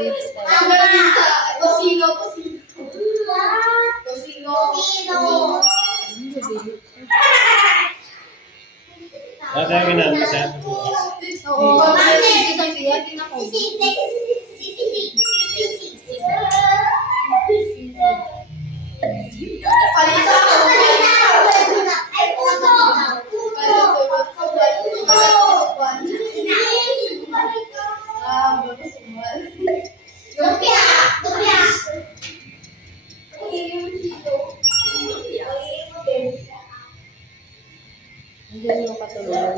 lips tayo. Langganisa. Tosino. Tosino. Kaya ginagawa siya. Oo, kasi isang biyak, tingnan ko. Palita ko. Hindi yung katulungan.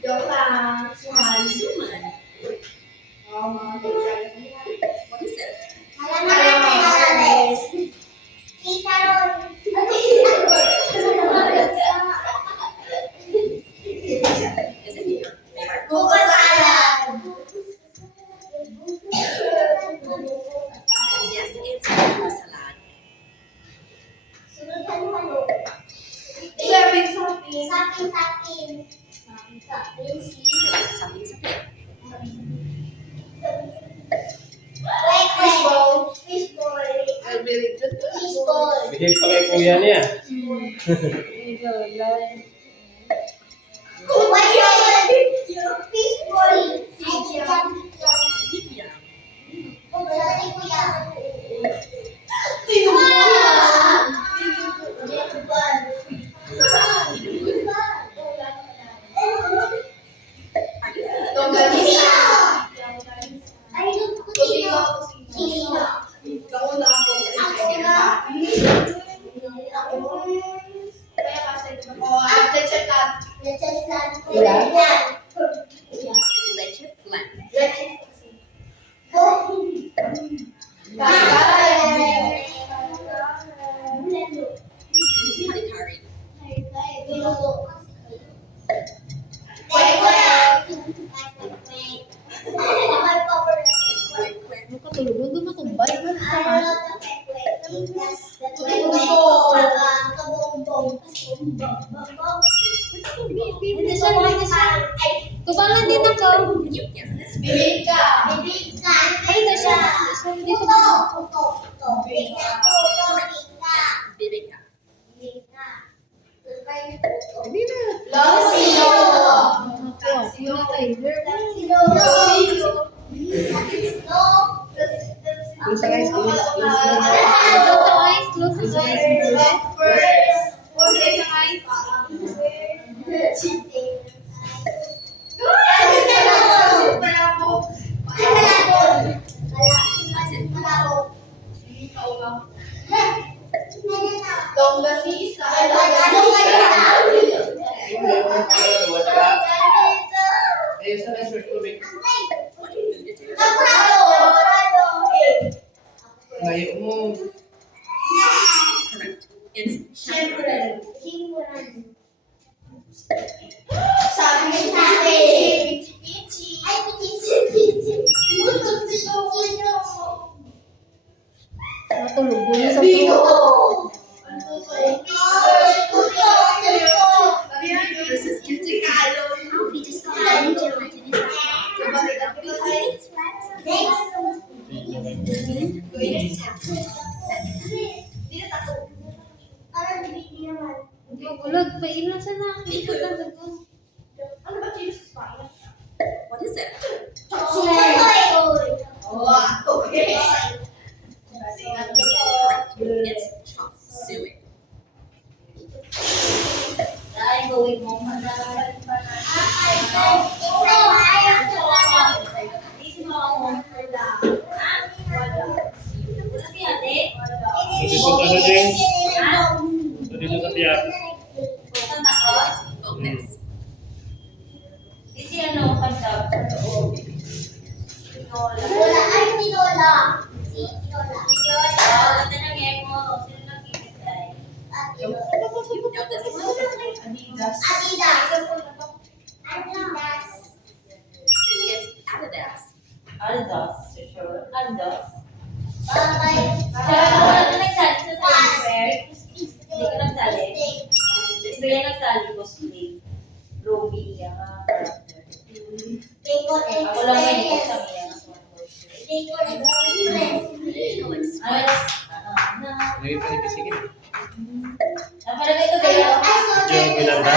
Joke lang. Suman. What is it? Is it your favorite? Bukas salad. Yes, it's a salad. Something sakit. Very good. Bigay pa kay kuya niya. Longganisa. Kusina. Kauna ako. Kaya kasi, chechetan. Leche flan. Honey curry. Quick, quick. Ano katulungan? Doon matumbay. Tubangan din ako. Yes, this Bibika. Ay, ito siya. Dito pa. bibika. Hindi na. Losino. Ako. Wala tayo. Close ang eyes, close. Close ang eyes. Close ang eyes. Longganisa. Eh, saan ang short tubig? Ngayon mo. Correct. It's champurrado. Matulog mo sa This is kimchi. Ulog, pailan siya na. Ikot lang dito. What is it? It's chop suey. Dito sa tiyak. Focus. You know this one? It's Adidas. Bigyan nagsali ko si Ruby, yung character. Ako lang may nito sa mga. Musical express. Lagi pa ni Pisigin. Napalagay ko kayo. Yung pinanda.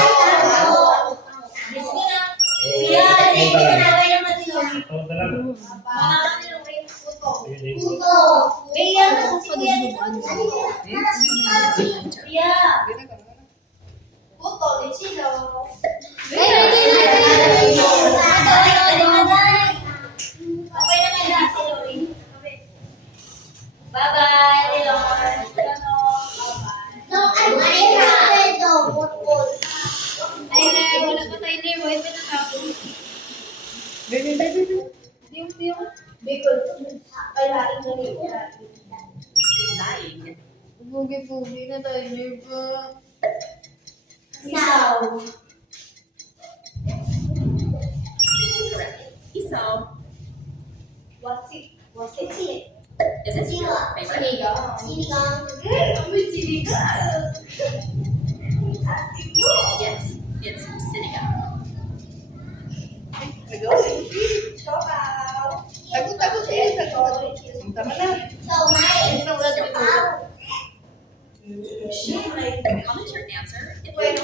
Miss ko na. Oh, punta lang. Sinabay naman sila. Punta lang. Ayun, ayun. Bea, kasi kuya dito. Bea. Puto, lechino. Bye-bye, Leon. Tyler, wala pa Tyler. Why pa nakapon? Baby, baby, baby. Bicol. Ay, laing na rin. Lying. Pugi-pugi na Tyler ba? Isaw. Correct. Isaw. Wasik. Is it your favorite? Sinigang. Amoy sinigang. Yes, it's sinigang. Tagot siya. Tagot. Tama na. Comment your answer if Wait.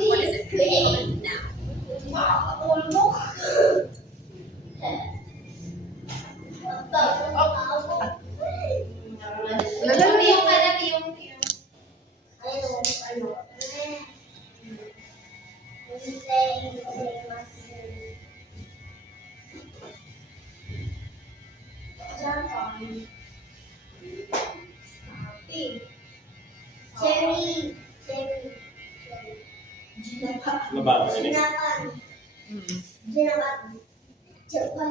What is it? Comment now. Tiyong ka na, tiyong. Mababa na. Mm-mm. Japan.